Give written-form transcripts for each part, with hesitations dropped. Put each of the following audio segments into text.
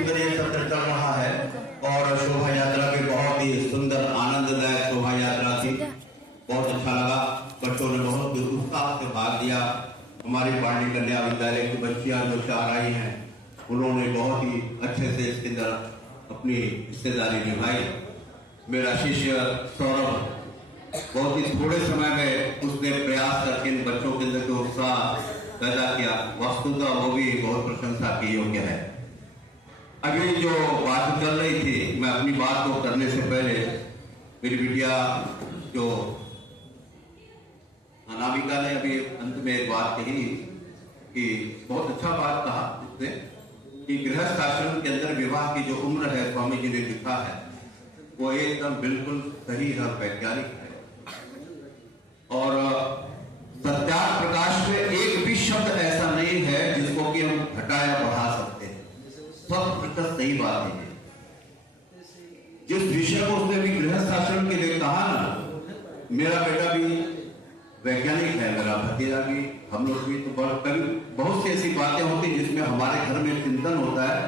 सुंदर ये सत्र चल रहा है और शोभा यात्रा भी बहुत ही सुंदर आनंददायक शोभा यात्रा थी। बहुत अच्छा लगा, बच्चों ने बहुत उत्साह से भाग लिया। हमारी पार्टी कन्या विद्यालय की बच्चियां जो 4 आई हैं उन्होंने बहुत ही अच्छे से इसके अंदर अपनी हिस्सेदारी निभाई। मेरा शिष्य सौरभ बहुत ही थोड़े समय में उसने प्रयास करके इन बच्चों के अंदर जो उत्साह पैदा किया, वस्तुतः वो भी बहुत प्रशंसा के योग्य है। अभी जो बात चल रही थी, मैं अपनी बात को करने से पहले मेरी बिटिया जो अनामिका ने अभी अंत में एक बात कही कि बहुत अच्छा बात कहा उसने कि गृहस्थ आश्रम के अंदर विवाह की जो उम्र है स्वामी जी ने लिखा है वो एकदम बिल्कुल सही और वैज्ञानिक है। और सत्यार्थ प्रकाश में एक भी शब्द ऐसा नहीं है जिसको कि हम घटा या बढ़ा सकते हैं। सब सही बात है। जिस विषय को उसने भी गृहस्थ आश्रम के लिए कहा ना, मेरा बेटा भी वैज्ञानिक है, मेरा भतीजा भी, हम लोग भी। तो कभी बहुत सी ऐसी बातें होती जिसमें हमारे घर में चिंतन होता है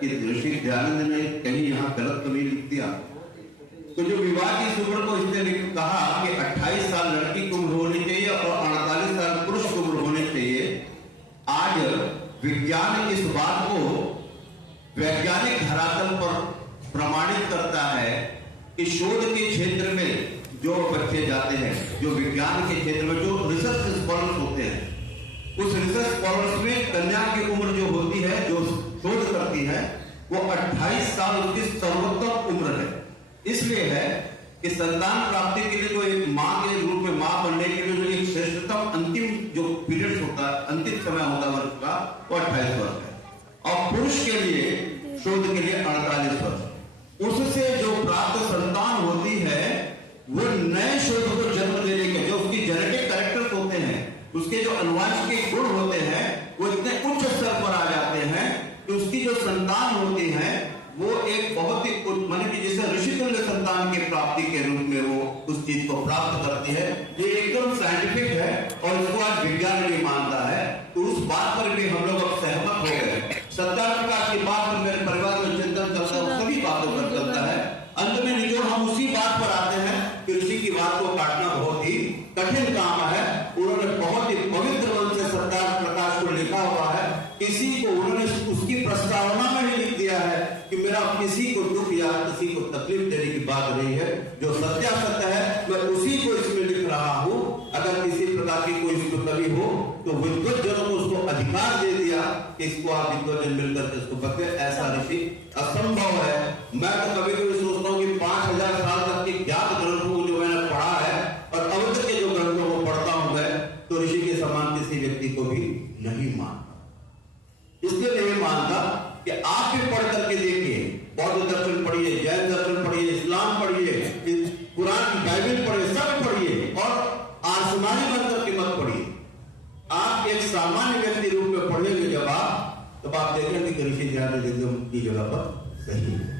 कि ऋषि दयानंद ने कहीं यहाँ गलत तो नहीं लिख दिया। तो जो विवाह की उम्र को इसने कहा कि 28 साल लड़की की उम्र होनी चाहिए और 48 साल पुरुष की उम्र होनी चाहिए। आज विज्ञान इस बात को वैज्ञानिक धरातल पर प्रमाणित करता है कि शोध के क्षेत्र में जो बच्चे जाते हैं, जो विज्ञान के क्षेत्र में जो रिसर्च स्कॉलर्स होते हैं, उस रिसर्च स्कॉलर्स में कन्या की उम्र जो होती है, जो शोध करती है, वो 28 साल उसकी सर्वोत्तम उम्र है। इसलिए है कि संतान प्राप्ति के लिए जो एक माँ के रूप में माँ बनने के लिए जो एक श्रेष्ठतम अंतिम जो पीरियड होता है, अंतिम समय होता है वर्ष का, वो 28 वर्ष है। और पुरुष के लिए शोध के लिए 48 वर्ष। उससे जो प्राप्त संतान होती है वो नए शोध को जन्म देने के जो उसकी जेनेटिक कैरेक्टर्स होते हैं, उसके जो अनुवांशिक गुण होते हैं, वो इतने उच्च स्तर पर आ जाते हैं कि उसकी जो संतान होती है वो एक बहुत ही माने कि जैसे ऋषितुल्य संतान के प्राप्ति के रूप में वो उस चीज को प्राप्त करती है। ये एकदम साइंटिफिक है और इसको आज विज्ञान भी मानता है। तो उस बात पर भी हम लोग अब सहमत हो गए। सत्यार्थ प्रकाश की बात पर मेरे परिवार में चिंतन चलता है, सभी बातों पर चलता है। अंत में निचोड़ हम उसी बात पर आते हैं कि ऋषि की बात को काटना बहुत ही कठिन काम है। उन्होंने बहुत ही पवित्र मन से सत्यार्थ प्रकाश को लिखा हुआ है। किसी को उन्होंने उसकी प्रस्तावना में ही लिख दिया है कि मेरा किसी को दुख या किसी को तकलीफ देने की बात नहीं है। जो सत्यासत्य है मैं उसी को इसमें लिख रहा हूं। अगर किसी प्रकार की कोई इसको कभी हो तो विद्वज्जनों को उसको अधिकार दे दिया कि इसको आप विद्वज्जन मिलकर के इसको बदले, ऐसा ऋषि असंभव है। मैं तो कभी कभी सोचता हूँ कि 5000 साल तक के ज्ञात ग्रंथों को जो मैंने पढ़ा है और अब तक के जो ग्रंथों को पढ़ता हूं मैं, तो ऋषि के समान किसी व्यक्ति को भी नहीं मानता। इसलिए नहीं मानता कि आप भी पढ़ करके देखिए, बौद्ध दर्शन पढ़िए, जैन दर्शन पढ़िए, इस्लाम पढ़िए, कुरान की बाइबल पढ़िए, सब पढ़िए और आसमानी बन करके मत पढ़िए। आप एक सामान्य व्यक्ति रूप में पढ़ेंगे जब तब आप देखेंगे कि ऋषि दयानंद की जगह पर सही है।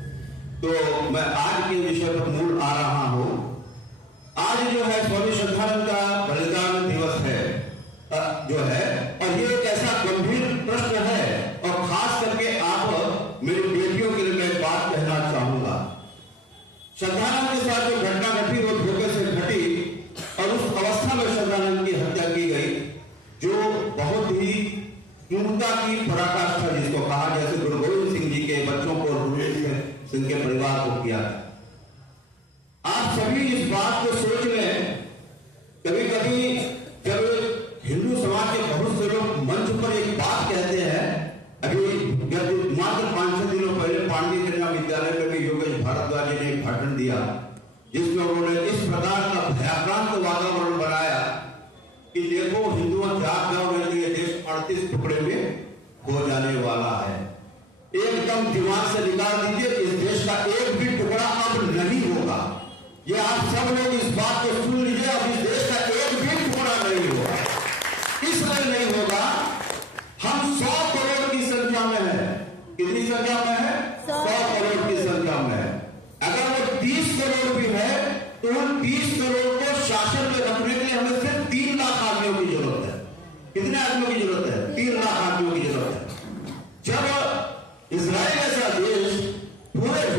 तो मैं आज के विषय पर मूल आ रहा हूं। आज जो है स्वामी श्रद्धानंद का बलिदान दिवस है जो है, और ये एक ऐसा गंभीर प्रश्न है और खास करके आप मेरी बेटियों के लिए मैं बात कहना चाहूंगा। श्रद्धानंद के साथ जो घटना घटी वो धोखे से घटी और उस अवस्था में श्रद्धानंद की हत्या की गई जो बहुत ही क्रूरता की पराकाष्ठा जिसको कहा, जैसे गुरु गोविंद सिंह जी के बच्चों को और सिंह के परिवार को किया। आप सभी इस बात को सोच लें। कभी कभी जब हिंदू समाज के बहुत से लोग मंच पर एक बात कहते हैं, अभी मात्र 5-6 दिनों पहले पांडित कन्या विद्यालय में भी योगेश भारद्वाज जी ने एक भाषण दिया जिसमें उन्होंने इस प्रकार का भयाक्रांत वातावरण बनाया कि देखो हिंदुओं जाग जाओ, नहीं ये देश 38 टुकड़े में हो जाने वाला है। एकदम दिमाग से निकाल दीजिए, इस देश का एक भी टुकड़ा अब नहीं होगा। ये आप सब लोग इस बात को सुन लीजिए, अब इस देश का एक भी टुकड़ा नहीं होगा। इसलिए नहीं होगा, हम 100 करोड़ की संख्या में है। कितनी संख्या में है? 100 करोड़ की संख्या में है। अगर वो 30 करोड़ भी है तो उन 30 करोड़ को शासन में रखने के लिए हमें सिर्फ 3 लाख आदमियों की जरूरत है। कितने आदमियों की जरूरत है? 3 लाख आदमियों की जरूरत है। जब इजराइल ऐसा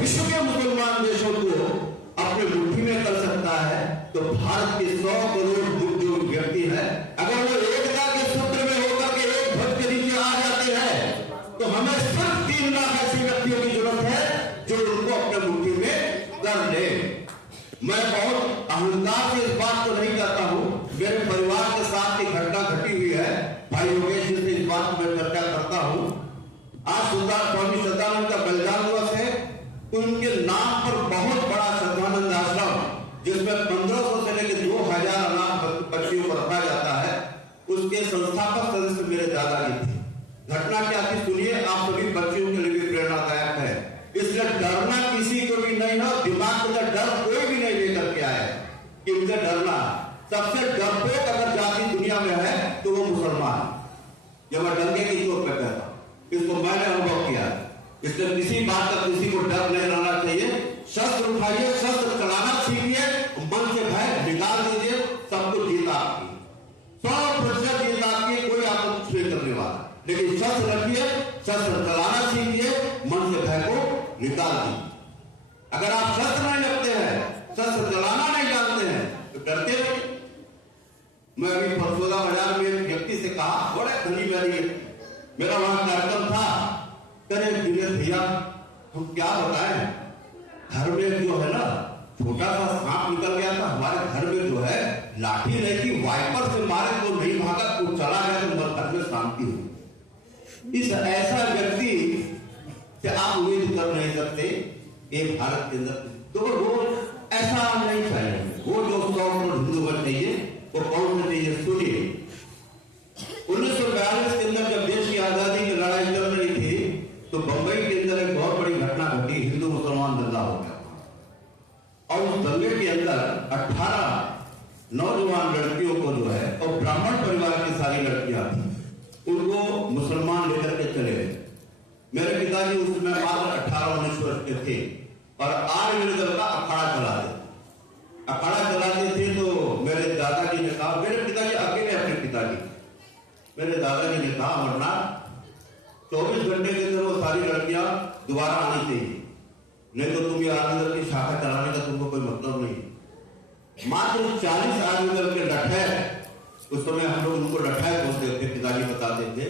विश्व के मुसलमान देशों को अपने मुट्ठी में कर सकता है, तो भारत के 100 करोड़ जो व्यक्ति है, अगर वो एकता के सूत्र में होकर के एक ध्वज के नीचे आ जाते हैं, तो हमें सिर्फ 3 लाख ऐसे व्यक्तियों की जरूरत है जो उनको अपने मुट्ठी में कर ले। मैं बहुत अहंकार से इस बात को नहीं कहता हूं, मेरे परिवार के साथ एक घटना घटी हुई है, भाई योगेश जी से इस बात में चर्चा करता हूं। आज स्वामी सदानंद का बलिदान दिवस है, उनके नाम पर बहुत बड़ा सदानंद आश्रम, जिसमें 1500 से लेकर 2000 अनाथ बच्चियों को रखा जाता है, उसके संस्थापक सदस्य मेरे दादाजी थे। घटना क्या थी सुनिए, आप सभी बच्चियों के लिए भी प्रेरणादायक है। इसलिए डरना किसी को भी नहीं है, दिमाग के अंदर डर कोई भी नहीं लेकर के आए कि उनसे डरना। सबसे डरपोक अगर जाति दुनिया में है तो वो मुसलमान। जब मैं डरने की चोट पे कहता हूं, इसको मैंने अनुभव किया, इसलिए किसी बात का किसी को डर नहीं रहना चाहिए। शस्त्र उठाइए, शस्त्र चलाना सीखिए, मन से भय निकाल दीजिए, सब कुछ जीत आपकी, 100% जीत आपकी, कोई आपको कुछ नहीं करने वाला। लेकिन शस्त्र रखिए, शस्त्र चलाना सीखिए, मन से भय को निकाल दीजिए। अगर आप शस्त्र नहीं रखते हैं, शस्त्र चलाना नहीं जानते हैं, तो डरते रहिए। मैं अभी परसोदा बाजार में एक व्यक्ति से कहा, बड़े धनी मेरा वहां कार्यक्रम था, करे दिनेश भैया हम क्या बताएं, घर में जो है ना छोटा सा सांप निकल गया था, हमारे घर में जो है लाठी नहीं थी, वाइपर से मारे तो नहीं भागा, तो चला गया, तो घर में शांति हुई। इस ऐसा व्यक्ति से आप उम्मीद कर नहीं सकते ये भारत के अंदर, तो वो ऐसा नहीं चाहिए। वो जो 100 करोड़ हिंदू बन चाहिए, वो कौन से चाहिए सुनिए। 1942 के अंदर जब देश की आजादी की लड़ाई चल रही थी, तो बंबई के अंदर एक बहुत बड़ी घटना घटी, हिंदू मुसलमान दंगा हो गया, और उस दंगे के अंदर 18 नौजवान लड़कियों को जो है, और ब्राह्मण परिवार की सारी लड़कियां थी, उनको मुसलमान लेकर के चले गए। मेरे पिताजी उसमें मात्र 18-19 वर्ष के थे, और आर्य दल का अखाड़ा चलाते थे। तो मेरे दादाजी ने कहा, मेरे पिताजी अकेले अपने पिताजी, मेरे दादाजी ने कहा, अमरनाथ 24 घंटे के अंदर वो सारी लड़कियां दोबारा आनी चाहिए, नहीं तो तुम ये आर्य की शाखा चलाने का तुमको कोई मतलब नहीं। मात्र 40 आर्य के लठैर, उस समय हम लोग उनको लठैर बोलते थे, पिताजी बताते थे,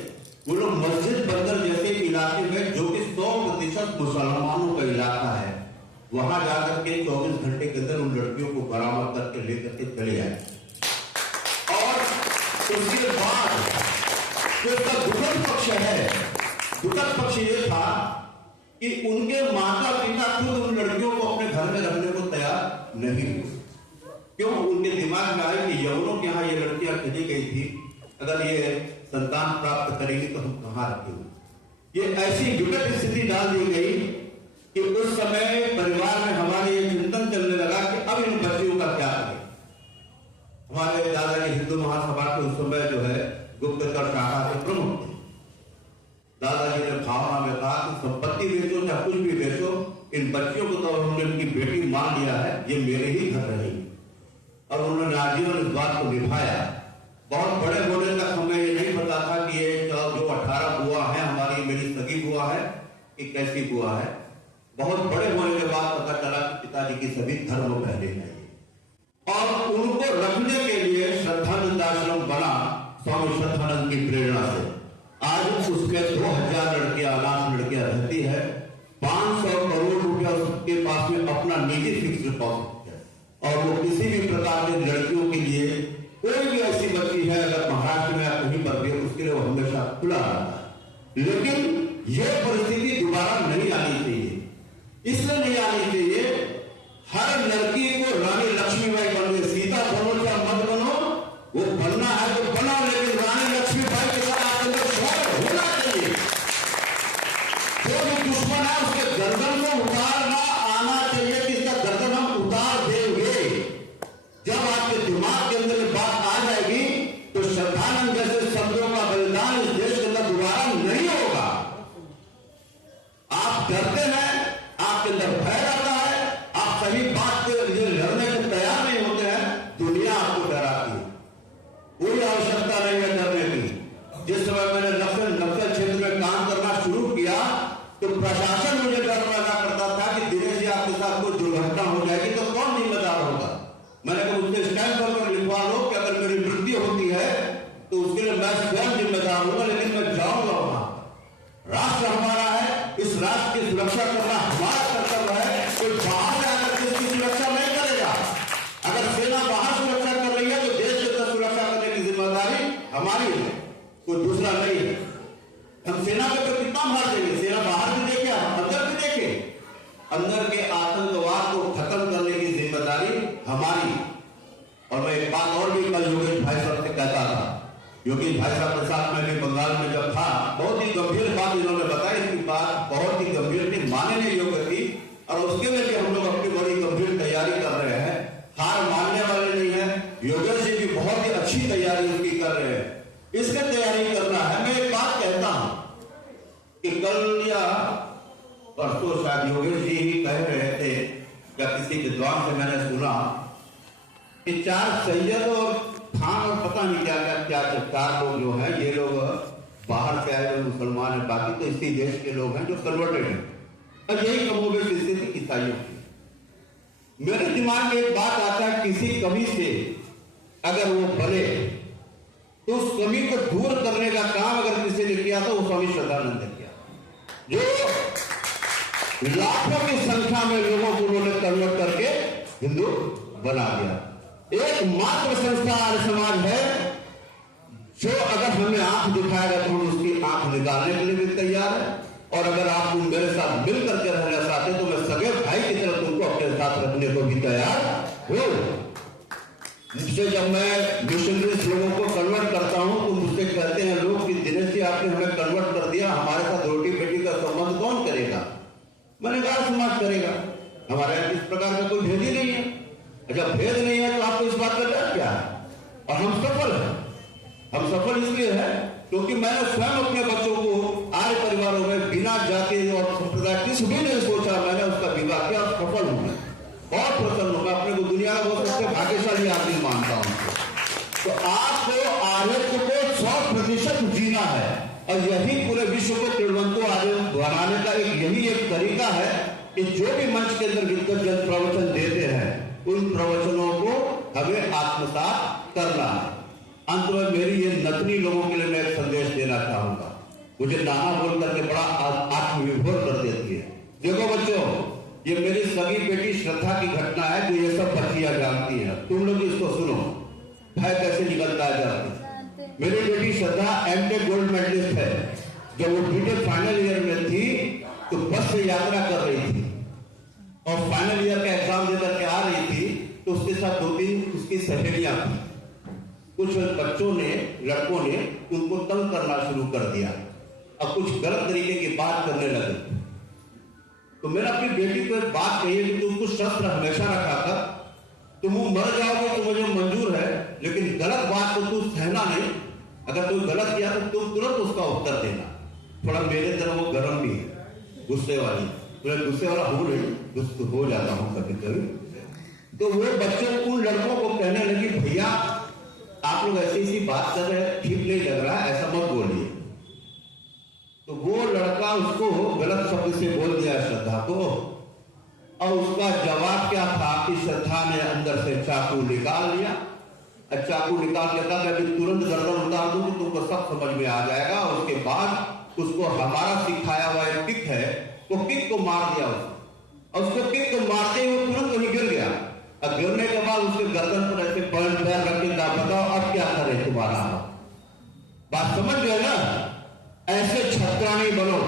वो लोग मस्जिद बंदर जैसे इलाके में, जो कि 100% मुसलमानों का इलाका है, वहां जाकर के 24 घंटे के अंदर उन लड़कियों को बरामद करके लेकर के चले आए। और उसके बाद जो इसका दुखद पक्ष है, दुखद पक्ष ये था कि उनके माता पिता खुद उन लड़कियों को अपने घर में रखने को तैयार नहीं हुए। क्यों? उनके दिमाग में आया कि यवनों के यहाँ ये लड़कियां चली गई थी, अगर ये संतान प्राप्त करेंगे तो हम कहां रखेंगे। ये ऐसी विकट स्थिति डाल दी गई कि उस समय परिवार में हमारे ये चिंतन चलने लगा कि अब इन बच्चियों का क्या करें। हमारे दादाजी हिंदू महासभा के उस समय जो है गुप्तचर शाखा के प्रमुख थे। दादाजी ने भावना में कहा कि संपत्ति बेचो या कुछ भी बेचो, इन बच्चियों को तो उन्होंने उनकी बेटी मान लिया है, ये मेरे ही घर रहेंगे। और उन्होंने आजीवन इस बात को निभाया। बहुत बड़े होने तक हमें ये नहीं पता था कि ये जो 18 बुआ है हमारी, मेरी सगी बुआ है कि कैसी बुआ है। बहुत बड़े होने के बाद पता चला कि पिताजी की सभी धर्म पहले हैं, और उनको रखने के लिए श्रद्धानंद आश्रम बना स्वामी श्रद्धानंद की प्रेरणा से। आज उसमें 2000 लड़कियां, अनाथ लड़कियां रहती है। 500 करोड़ रुपया उसके पास में अपना निजी फिक्स डिपॉजिट है, और वो किसी भी प्रकार के लड़कियों के लिए, कोई भी ऐसी बच्ची है अगर महाराष्ट्र में या कहीं पर भी, उसके लिए वो हमेशा खुला रहता है। लेकिन यह परिस्थिति दोबारा नहीं आनी चाहिए। इसलिए नहीं आनी चाहिए, हर लड़की को रानी लक्ष्मीबाई बनने, सीता बनो या मत बनो, वो बनना है तो बनो, लेकिन रानी लक्ष्मीबाई के साथ आपके अंदर शौक होना चाहिए। जो भी दुश्मन है उसके गर्दन को उतारना आना चाहिए कि इसका गर्दन हम उतार देंगे। जब आपके दिमाग के अंदर बात आ जाएगी तो श्रद्धानंद जैसे शब्दों का बलिदान इस देश के अंदर दोबारा नहीं होगा। आप डरते हैं, आपके अंदर भय रहता है, आप सही बात के लिए लड़ने को तैयार नहीं होते हैं, दुनिया आपको डराती है। कोई आवश्यकता नहीं है डरने की। जिस समय मैंने नक्सल क्षेत्र में काम करना शुरू किया तो प्रशासन मुझे डर लगा करता था कि दिनेश मैं स्वयं जिम्मेदार हूँ, लेकिन मैं जाऊंगा वहां। राष्ट्र हमारा है, इस राष्ट्र की सुरक्षा करना हमारा कर्तव्य है। कोई बाहर जाकर के इसकी सुरक्षा नहीं करेगा। अगर सेना बाहर सुरक्षा कर रही है तो देश की तरफ सुरक्षा करने की जिम्मेदारी हमारी है, कोई दूसरा नहीं है। हम सेना के ऊपर कितना मार देंगे, सेना बाहर भी देखे, अंदर भी देखे। अंदर के आतंकवाद को खत्म करने की जिम्मेदारी हमारी। और मैं एक बात और भी कल योगेश भाई साहब से कहता था। योगेश भाई साहब के साथ मैं भी बंगाल में जब था, बहुत ही गंभीर बात इन्होंने बताई। इसकी बात बहुत ही गंभीर थी, मानने योग्य थी। और उसके लिए भी हम लोग अपनी बड़ी गंभीर तैयारी कर रहे हैं, हार मानने वाले नहीं है। योगेश जी भी बहुत ही अच्छी तैयारी उसकी कर रहे हैं, इसकी तैयारी करना है। मैं एक बात कहता हूं कि कल या परसों शायद योगेश जी ही कह रहे थे या किसी विद्वान से मैंने सुना कि 4 सैयद और खान और पता नहीं क्या क्या 4 लोग जो हैं, ये लोग बाहर से आए हुए मुसलमान हैं, बाकी तो इसी देश के लोग हैं जो कन्वर्टेड हैं। और यही कमोबेश स्थिति ईसाइयों की। मेरे दिमाग में एक बात आता है, किसी कमी से अगर वो बने तो उस कमी को दूर करने का काम अगर किसी ने किया तो वो स्वामी श्रद्धानंद ने किया, जो लाखों की संख्या में लोगों को उन्होंने कन्वर्ट करके हिंदू बना दिया। एकमात्र संस्था आर्य समाज है जो अगर हमें आंख दिखाएगा तो हम उसकी आंख निकालने के लिए भी तैयार है। और अगर आप मेरे साथ मिल करके रहना चाहते तो मैं सगे भाई की तरह तुमको अपने साथ रखने को भी तैयार हूं। मुझसे जब मैं मिशनरीज लोगों को कन्वर्ट करता हूं तो मुझसे कहते हैं लोग कि दिनेश जी आपने हमें कन्वर्ट कर दिया, हमारे साथ रोटी बेटी का संबंध कौन करेगा? मैंने कहा समाज करेगा, हमारे यहाँ इस प्रकार का कोई भेद ही नहीं है। जब भेद नहीं है तो आपको इस बात का डर क्या है? और हम सफल हैं। हम सफल इसलिए है क्योंकि मैंने स्वयं अपने बच्चों को आर्य परिवारों में बिना जाति और संप्रदाय किसी भी नहीं सोचा, मैंने उसका विवाह किया और सफल हूं। बहुत प्रसन्न हूं, अपने को दुनिया का बहुत सबसे भाग्यशाली आदमी मानता हूं। तो आपको आर्यत्व को 100% जीना है और यही पूरे विश्व को तिरवंतो आर्य बनाने का यही एक तरीका है कि जो भी मंच के अंदर विद्वत जन प्रवचन देते हैं उन प्रवचनों को हमें आत्मसात करना है। अंत में मेरी ये नतनी लोगों के लिए मैं एक संदेश देना चाहूंगा। मुझे नाना बोल करके बड़ा आत्मविभोर कर देती है। देखो बच्चों, ये मेरी सगी बेटी श्रद्धा की घटना है जो ये सब बच्चियां जानती हैं। तुम लोग इसको सुनो, भय कैसे निकलता है जाते। मेरी बेटी श्रद्धा एमटेक गोल्ड मेडलिस्ट है। जब वो बीटेक फाइनल ईयर में थी तो बस से यात्रा कर रही थी और फाइनल ईयर का एग्जाम देकर के आ रही थी तो उसके साथ 2-3 उसकी सहेलियां थी। कुछ बच्चों ने, लड़कों ने उनको तंग करना शुरू कर दिया और कुछ गलत तरीके की बात करने लगे। तो मैंने अपनी बेटी को एक बात कही कि तुम कुछ शस्त्र हमेशा रखा कर, तुम मर जाओगे तो मुझे मंजूर है, लेकिन गलत बात को तू सहना नहीं। अगर तू गलत किया तो तुम तुरंत उसका उत्तर देना। थोड़ा मेरे तरह वो गर्म भी है, गुस्से वाली, गुस्से वाला हो नहीं, हो जाता हूं कभी कभी। तो वो बच्चों उन लड़कों को कहने लगी, भैया आप लोग ऐसी सी बात कर रहे हैं, ठीक नहीं लग रहा है, ऐसा मत बोलिए। तो वो लड़का उसको गलत शब्द से बोल दिया श्रद्धा को, और उसका जवाब क्या था कि श्रद्धा ने अंदर से चाकू निकाल लिया। चाकू निकाल के कहा कि अभी तुरंत गर्दन उतार दूंगी, तुमको सब समझ में आ जाएगा। उसके बाद उसको हमारा सिखाया हुआ एक किक है, वो किक को मार दिया उसको, और उसको किक को मारते ही वो तुरंत वहीं गिर गया। अब गिरने के बाद उसके गर्दन पर ऐसे पैर रख के बताओ अब क्या करे तुम्हारा? बात समझ गए ना? ऐसे छत्राणी बनो,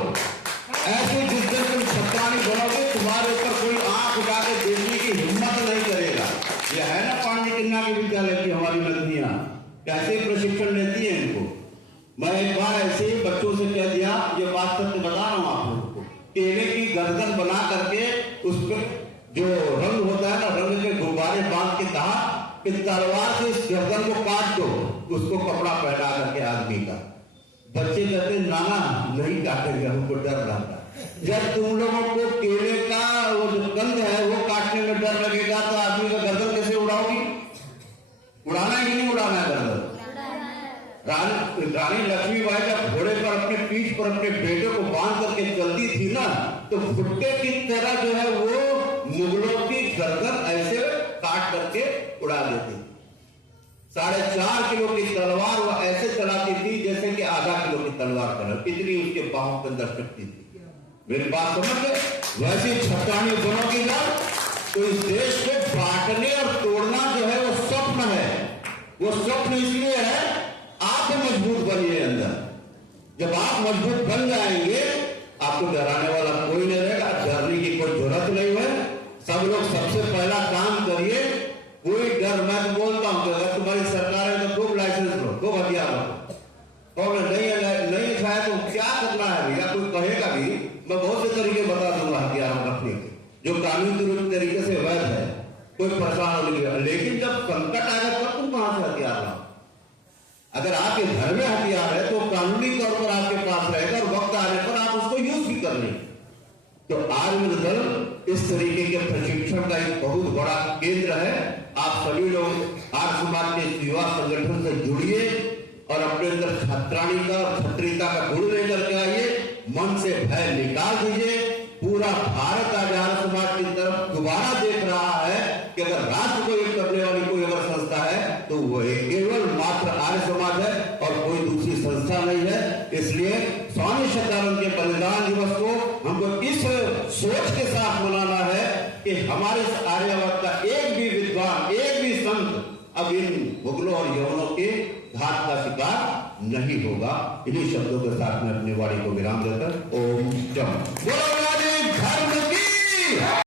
ऐसे जिस दिन तुम छत्राणी बनोगे तुम्हारे ऊपर कोई आंख उठा के देखने की हिम्मत नहीं करेगा। यह है ना पांडे कन्या के विद्यालय की हमारी नदियां कैसे प्रशिक्षण लेती है इनको। मैं एक बार ऐसे ही बच्चों से कह दिया, ये बात सत्य बता रहा हूं आप लोगों को, केले की गर्दन बना करके उस पर जो रंग होता है ना, रंग के गुब्बारे बांध के कहा कि तलवार से इस गर्दन को काट दो, उसको कपड़ा पहना करके आदमी का। बच्चे कहते नाना नहीं काटेंगे, हमको डर लगता। जब तुम लोगों को केले का वो जो कंद है वो काटने में डर लगेगा तो आदमी का गर्दन कैसे उड़ाओगी? उड़ाना है कि नहीं उड़ाना है गर्दन? रानी लक्ष्मीबाई जब घोड़े पर अपने पीठ पर अपने बेटे को बांध करके चलती थी ना, तो भुट्टे की तरह जो है वो मुगलों की गर्दन ऐसे काट करके उड़ा देती। 4.5 किलो की तलवार वो ऐसे चलाती थी जैसे कि आधा किलो की तलवार चला, इतनी उसके बाहों के अंदर शक्ति थी। मेरी बात समझ गए? वैसी छत्राणी बनोगी ना तो इस देश को बांटने और तोड़ना जो है वो स्वप्न है। वो स्वप्न इसलिए है आप मजबूत बनिए अंदर। जब आप मजबूत बन जाएंगे आपको डराने वाला कोई नहीं रहेगा, डरने की कोई जरूरत नहीं है। सब लोग सबसे पहला काम करिए, कोई डर, मैं तो बोलता हूं कि अगर तुम्हारी सरकार है तो खूब लाइसेंस लो, खूब हथियार लो, और नहीं खाया तो क्या करना है भैया, कोई कहेगा भी, मैं बहुत से तरीके बता दूंगा हथियार रखने के जो कानूनी तरीके से वैध है, कोई परेशान हो। लेकिन जब संकट आएगा तब तुम कहां से हथियार लाओ? अगर आपके घर में हथियार है तो कानूनी तौर पर आपके पास रहेगा और वक्त आने पर आप उसको यूज भी कर लेंगे। तो आर्मी दल इस तरीके के प्रशिक्षण का एक बहुत बड़ा केंद्र है। आप सभी लोग आर्य समाज के युवा संगठन से जुड़िए और अपने अंदर छत्राणी का और छत्रिता का गुण लेकर के आइए, मन से भय निकाल दीजिए। पूरा भारत आज आर्य समाज की तरफ दोबारा देख रहा है कि अगर राष्ट्र को एक करने वाली कोई अगर संस्था है तो वो केवल मात्र आर्य समाज है और कोई दूसरी संस्था नहीं है। इसलिए स्वामी शतानंद के बलिदान दिवस को हमको इस सोच के साथ मनाना है कि हमारे आर्यावर्त का एक भी विद्वान, एक भी संत अब इन मुगलों और यवनों के घात का शिकार नहीं होगा। इन्हीं शब्दों के साथ मैं अपनी वाणी को विराम देकर ओम जम बोलो धर्म